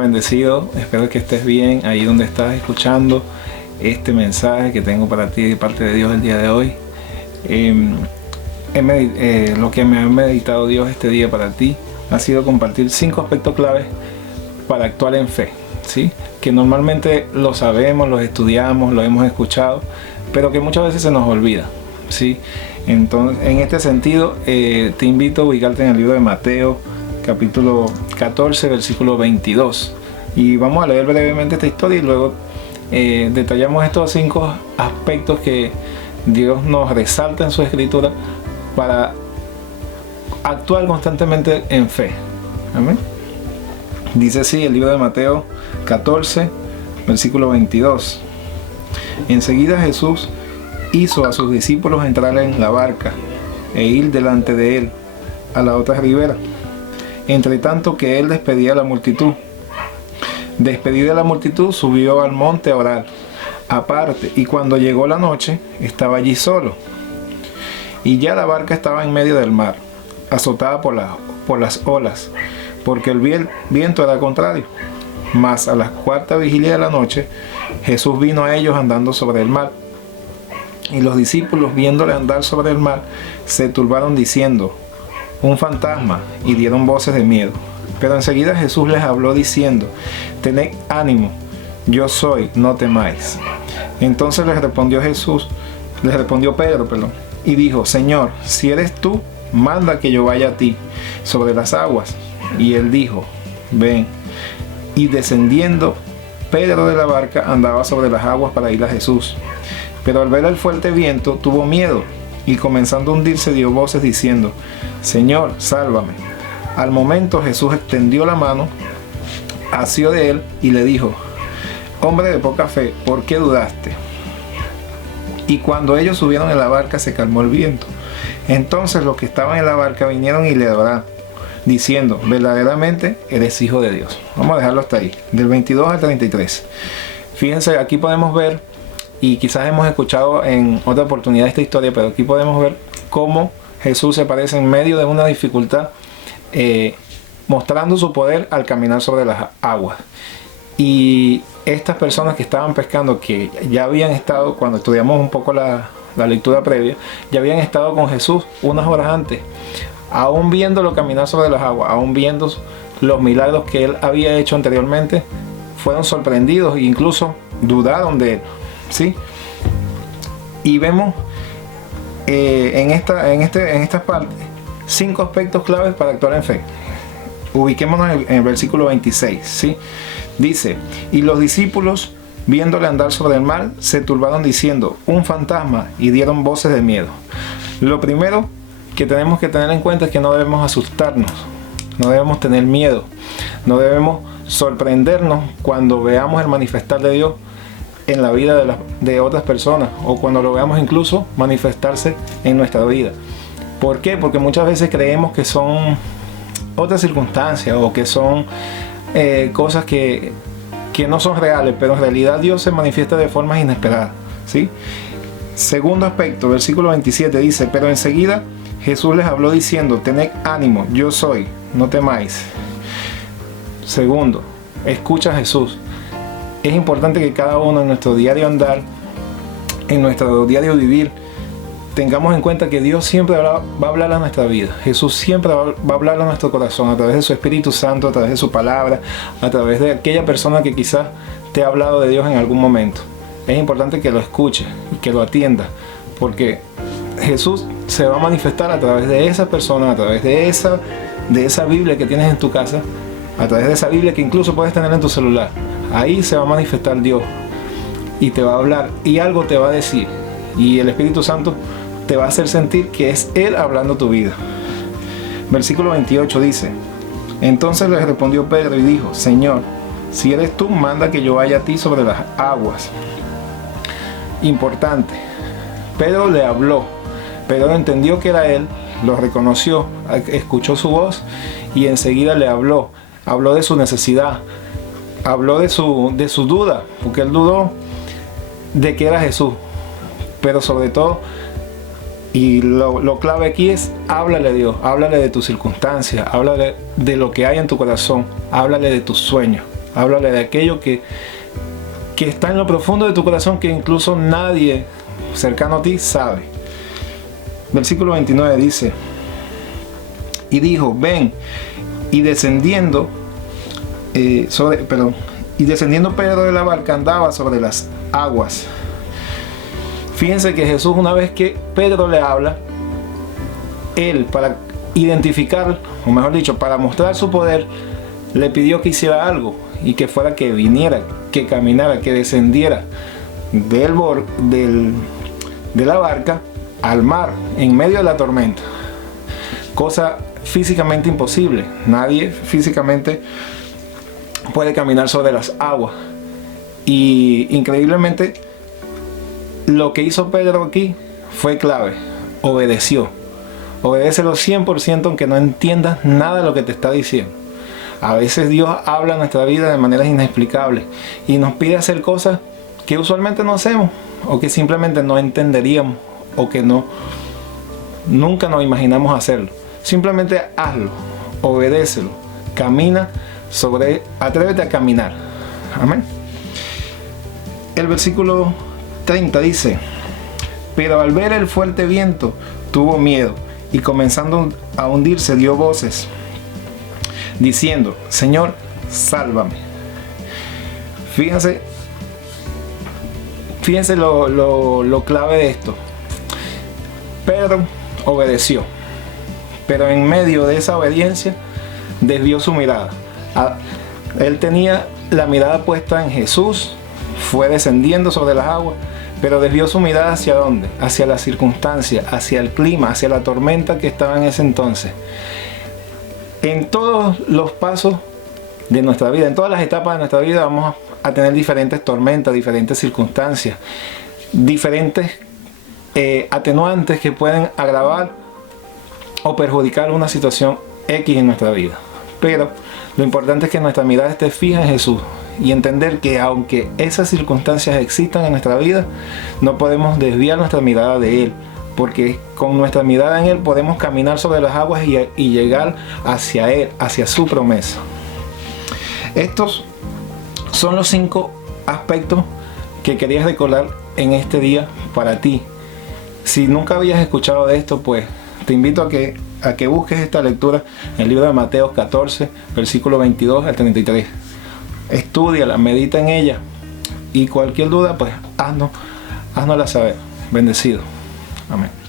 bendecido, espero que estés bien ahí donde estás escuchando este mensaje que tengo para ti de parte de Dios el día de hoy. Lo que me ha meditado Dios este día para ti ha sido compartir 5 aspectos claves para actuar en fe, ¿sí? Que normalmente lo sabemos, los estudiamos, lo hemos escuchado, pero que muchas veces se nos olvida, ¿sí? Entonces, en este sentido, te invito a ubicarte en el libro de Mateo, capítulo 14, versículo 22. Y vamos a leer brevemente esta historia y luego detallamos estos 5 aspectos que Dios nos resalta en su escritura para actuar constantemente en fe. Amén. Dice así el libro de Mateo 14, versículo 22. Enseguida Jesús hizo a sus discípulos entrar en la barca e ir delante de él a la otra ribera, entre tanto que él despedía a la multitud. Despedida la multitud, subió al monte a orar aparte, y cuando llegó la noche estaba allí solo. Y ya la barca estaba en medio del mar, azotada por las olas, porque el viento era contrario. Mas a la 4ª vigilia de la noche, Jesús vino a ellos andando sobre el mar. Y los discípulos, viéndole andar sobre el mar, se turbaron diciendo: un fantasma, y dieron voces de miedo. Pero enseguida Jesús les habló diciendo: tened ánimo, yo soy, no temáis. Entonces les respondió Pedro, y dijo: Señor, si eres tú, manda que yo vaya a ti sobre las aguas. Y él dijo: ven. Y descendiendo Pedro de la barca, andaba sobre las aguas para ir a Jesús. Pero al ver el fuerte viento tuvo miedo, y comenzando a hundirse dio voces diciendo: Señor, sálvame. Al momento Jesús extendió la mano, asió de él y le dijo: hombre de poca fe, ¿por qué dudaste? Y cuando ellos subieron en la barca se calmó el viento. Entonces los que estaban en la barca vinieron y le adoraron, diciendo: verdaderamente eres hijo de Dios. Vamos a dejarlo hasta ahí, del 22 al 33. Fíjense, aquí podemos ver, y quizás hemos escuchado en otra oportunidad esta historia, pero aquí podemos ver cómo Jesús se aparece en medio de una dificultad, mostrando su poder al caminar sobre las aguas. Y estas personas que estaban pescando, que ya habían estado, cuando estudiamos un poco la lectura previa, ya habían estado con Jesús unas horas antes, aún viéndolo caminar sobre las aguas, aún viendo los milagros que él había hecho anteriormente, fueron sorprendidos e incluso dudaron de él, ¿sí? Y vemos en esta parte 5 aspectos claves para actuar en fe. Ubiquémonos en el versículo 26, ¿sí? Dice: y los discípulos, viéndole andar sobre el mar, se turbaron diciendo: un fantasma, y dieron voces de miedo. Lo primero que tenemos que tener en cuenta es que no debemos asustarnos, no debemos tener miedo, no debemos sorprendernos cuando veamos el manifestar de Dios en la vida de otras personas, o cuando lo veamos incluso manifestarse en nuestra vida. ¿Por qué? Porque muchas veces creemos que son otras circunstancias, o que son cosas que no son reales, pero en realidad Dios se manifiesta de formas inesperadas, ¿sí? Segundo aspecto, versículo 27 dice: pero enseguida Jesús les habló diciendo: tened ánimo, yo soy, no temáis. Segundo, escucha a Jesús. Es importante que cada uno en nuestro diario andar, en nuestro diario vivir, tengamos en cuenta que Dios siempre va a hablar a nuestra vida. Jesús siempre va a hablar a nuestro corazón a través de su Espíritu Santo, a través de su palabra, a través de aquella persona que quizás te ha hablado de Dios en algún momento. Es importante que lo escuches y que lo atiendas, porque Jesús se va a manifestar a través de esa persona, a través de esa Biblia que tienes en tu casa, a través de esa Biblia que incluso puedes tener en tu celular. Ahí se va a manifestar Dios y te va a hablar y algo te va a decir, y el Espíritu Santo te va a hacer sentir que es Él hablando tu vida. Versículo 28 dice: entonces le respondió Pedro y dijo: Señor, si eres tú, manda que yo vaya a ti sobre las aguas. Importante, Pedro le habló. Pedro entendió que era Él, lo reconoció, escuchó su voz y enseguida le habló de su necesidad, habló de su duda, porque él dudó de que era Jesús, pero sobre todo, y lo clave aquí es: háblale a Dios, háblale de tu circunstancia, háblale de lo que hay en tu corazón, háblale de tus sueños, Háblale de aquello que está en lo profundo de tu corazón, que incluso nadie cercano a ti sabe. Versículo 29 dice: y dijo, ven. Y descendiendo Pedro de la barca andaba sobre las aguas. Fíjense que Jesús, una vez que Pedro le habla, él, para identificar, o mejor dicho, para mostrar su poder, le pidió que hiciera algo, y que fuera que viniera, que caminara, que descendiera de la barca al mar en medio de la tormenta. Cosa físicamente imposible. Nadie físicamente puede caminar sobre las aguas. Y increíblemente, lo que hizo Pedro aquí fue clave. Obedeció. Obedécelo 100% aunque no entiendas nada de lo que te está diciendo. A veces Dios habla en nuestra vida de maneras inexplicables y nos pide hacer cosas que usualmente no hacemos, o que simplemente no entenderíamos, o que nunca nos imaginamos hacerlo. Simplemente hazlo, obedécelo, atrévete a caminar. Amén. El versículo 30 dice: pero al ver el fuerte viento tuvo miedo, y comenzando a hundirse dio voces diciendo: Señor, sálvame. Fíjense lo clave de esto. Pedro obedeció, pero en medio de esa obediencia desvió su mirada. Él tenía la mirada puesta en Jesús, fue descendiendo sobre las aguas, pero desvió su mirada ¿hacia dónde? Hacia la circunstancia, hacia el clima, hacia la tormenta que estaba en ese entonces. En todos los pasos de nuestra vida, en todas las etapas de nuestra vida, vamos a tener diferentes tormentas, diferentes circunstancias, diferentes atenuantes que pueden agravar o perjudicar una situación X en nuestra vida. Pero lo importante es que nuestra mirada esté fija en Jesús y entender que aunque esas circunstancias existan en nuestra vida, no podemos desviar nuestra mirada de Él, porque con nuestra mirada en Él podemos caminar sobre las aguas y llegar hacia Él, hacia su promesa. Estos son los 5 aspectos que quería recordar en este día para ti. Si nunca habías escuchado de esto, pues te invito a que busques esta lectura en el libro de Mateo 14, versículo 22 al 33. Estúdiala, medita en ella, y cualquier duda, pues haznosla saber. Bendecido. Amén.